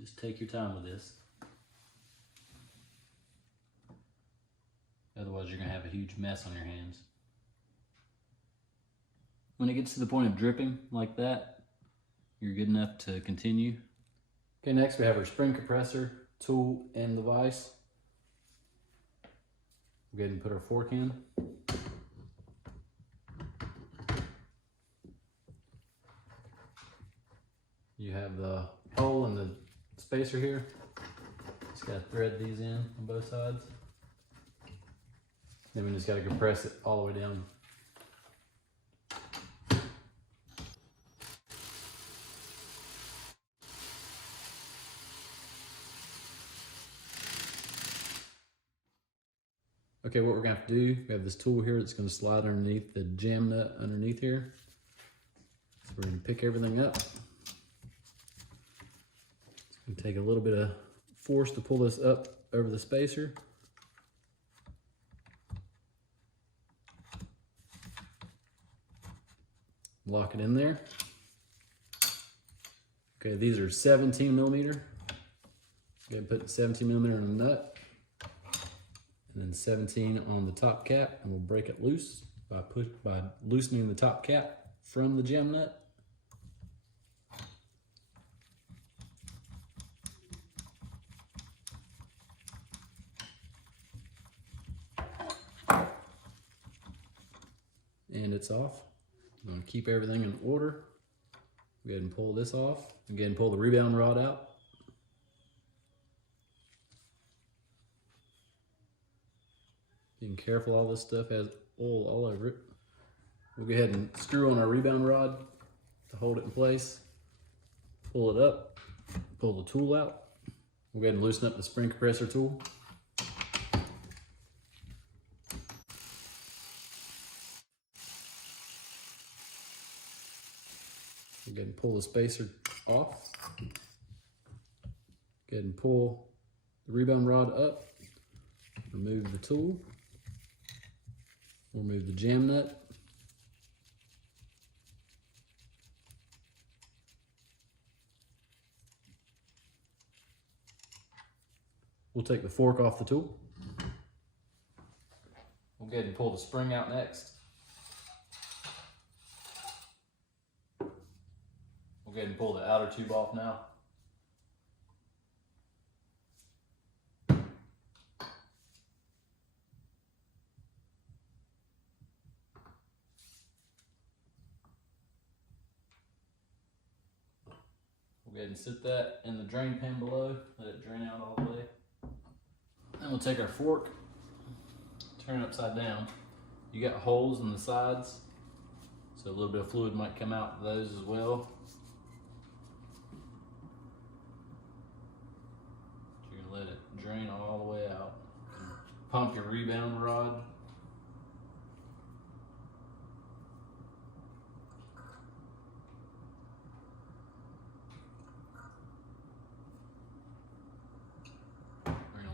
Just take your time with this. Otherwise you're gonna have a huge mess on your hands. When it gets to the point of dripping like that, you're good enough to continue. Okay, next we have our spring compressor, tool, and the vise. We'll go ahead and put our fork in. You have the hole and the spacer here. Just gotta thread these in on both sides. Then we just gotta compress it all the way down. Okay, what we're gonna have to do, we have this tool here that's gonna slide underneath the jam nut underneath here. So we're gonna pick everything up. It's gonna take a little bit of force to pull this up over the spacer. Lock it in there. Okay, these are 17 millimeter. Go ahead and put 17 millimeter in the nut. And then 17 on the top cap, and we'll break it loose by loosening the top cap from the jam nut. And it's off. I'm gonna keep everything in order. Go ahead and pull this off. Again, pull the rebound rod out. Being careful, all this stuff has oil all over it. We'll go ahead and screw on our rebound rod to hold it in place. Pull it up, pull the tool out. We'll go ahead and loosen up the spring compressor tool. We'll go ahead and pull the spacer off. Go ahead and pull the rebound rod up. Remove the tool. We'll remove the jam nut. We'll take the fork off the tool. We'll go ahead and pull the spring out next. We'll go ahead and pull the outer tube off now. We'll go ahead and sit that in the drain pan below, let it drain out all the way. Then we'll take our fork, turn it upside down. You got holes in the sides, so a little bit of fluid might come out of those as well. You're gonna let it drain all the way out. Pump your rebound rod.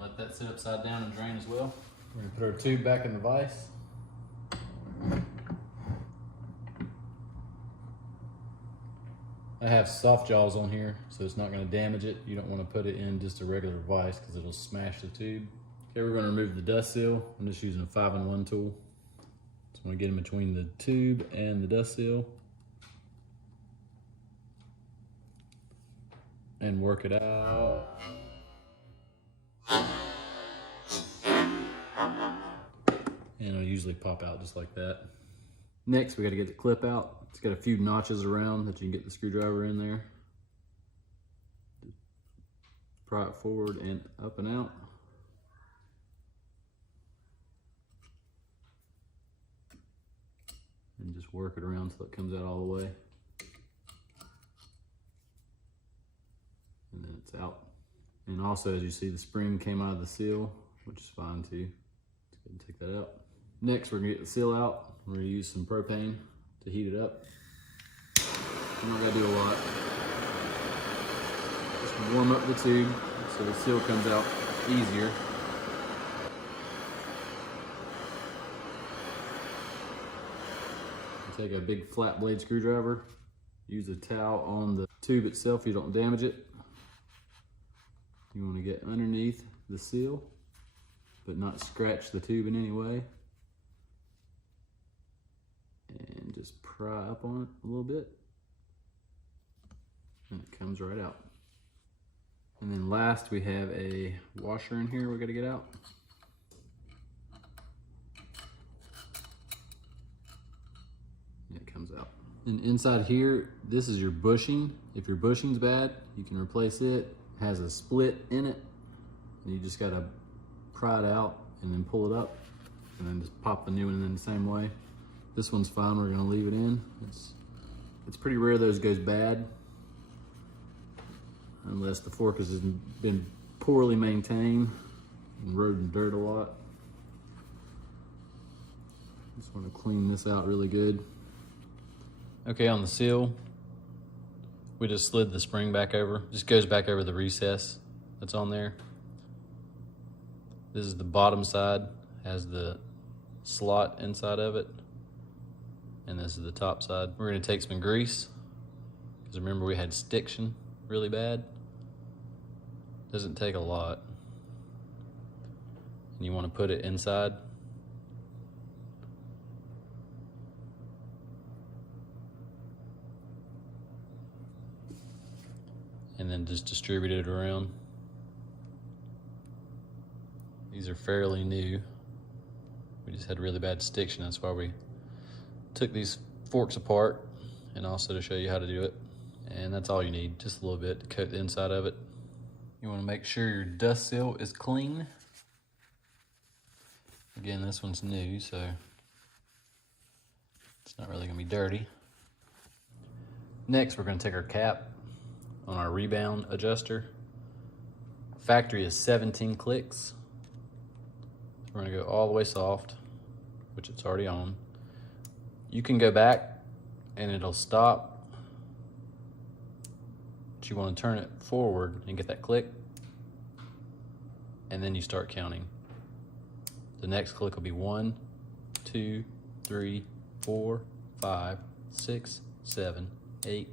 Let that sit upside down and drain as well. We're gonna put our tube back in the vise. I have soft jaws on here, so it's not gonna damage it. You don't wanna put it in just a regular vise because it'll smash the tube. Okay, we're gonna remove the dust seal. I'm just using a 5-in-1 tool. So I'm gonna get in between the tube and the dust seal. And work it out. And it'll usually pop out just like that. Next, we gotta get the clip out. It's got a few notches around that you can get the screwdriver in there. Pry it forward and up and out. And just work it around until it comes out all the way. And then it's out. And also, as you see, the spring came out of the seal, which is fine too. Let's go and take that out. Next, we're gonna get the seal out. We're gonna use some propane to heat it up. We're not gonna do a lot. Just warm up the tube so the seal comes out easier. Take a big flat blade screwdriver. Use a towel on the tube itself so you don't damage it. You want to get underneath the seal, but not scratch the tube in any way. And just pry up on it a little bit. And it comes right out. And then last we have a washer in here we got to get out. And it comes out. And inside here, this is your bushing. If your bushing's bad, you can replace it. It has a split in it. And you just got to pry it out and then pull it up. And then just pop the new one in the same way. This one's fine, we're gonna leave it in. It's pretty rare those goes bad, unless the fork has been poorly maintained and rode in dirt a lot. Just wanna clean this out really good. Okay, on the seal, we just slid the spring back over. Just goes back over the recess that's on there. This is the bottom side, has the slot inside of it. And this is the top side. We're gonna take some grease, because remember we had stiction really bad. Doesn't take a lot. And you wanna put it inside. And then just distribute it around. These are fairly new. We just had really bad stiction, that's why we took these forks apart, and also to show you how to do it. And that's all you need, just a little bit to coat the inside of it. You want to make sure your dust seal is clean. Again, this one's new, so it's not really going to be dirty. Next, we're going to take our cap on our rebound adjuster. Factory is 17 clicks. We're going to go all the way soft, which it's already on. You can go back and it'll stop, but you want to turn it forward and get that click, and then you start counting. The next click will be 1, 2, 3, 4, 5, 6, 7, 8,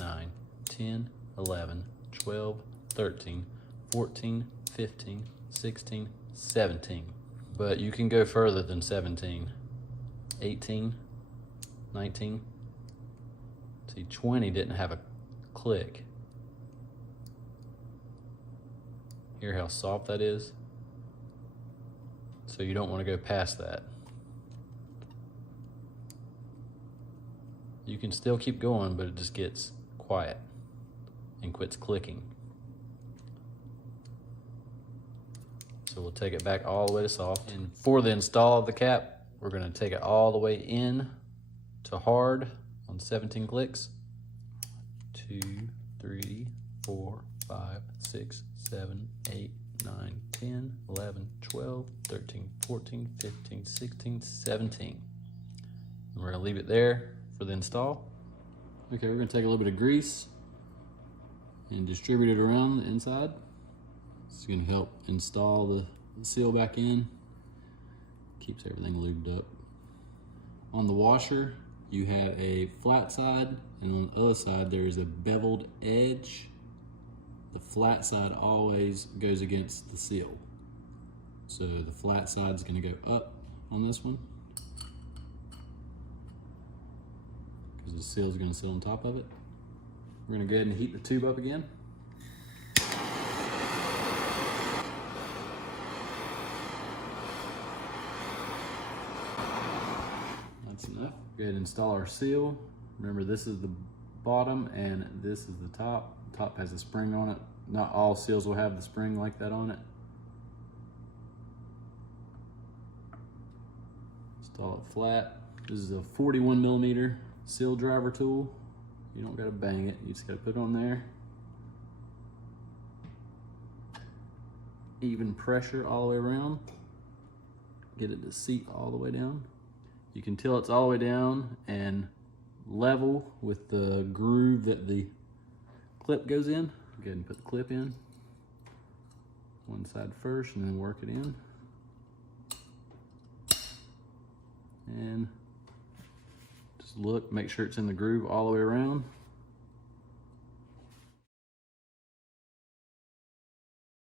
9, 10, 11, 12, 13, 14, 15, 16, 17. But you can go further than 17. 18, 19. See, 20 didn't have a click. Hear how soft that is? So you don't want to go past that. You can still keep going, but it just gets quiet and quits clicking. So we'll take it back all the way to soft. And for the install of the cap, we're going to take it all the way in to hard on 17 clicks. 2, 3, 4, 5, 6, 7, 8, 9, 10, 11, 12, 13, 14, 15, 16, 17. And we're going to leave it there for the install. Okay, we're going to take a little bit of grease and distribute it around the inside. It's going to help install the seal back in. Keeps everything lubed up. On the washer, you have a flat side, and on the other side there is a beveled edge. The flat side always goes against the seal. So the flat side is going to go up on this one, because the seal is going to sit on top of it. We're going to go ahead and heat the tube up again. That's enough. Go ahead and install our seal. Remember, this is the bottom and this is the top. The top has a spring on it. Not all seals will have the spring like that on it. Install it flat. This is a 41 millimeter seal driver tool. You don't gotta bang it, you just gotta put it on there. Even pressure all the way around. Get it to seat all the way down. You can tell it's all the way down and level with the groove that the clip goes in. Go ahead and put the clip in. One side first and then work it in. And just look, make sure it's in the groove all the way around.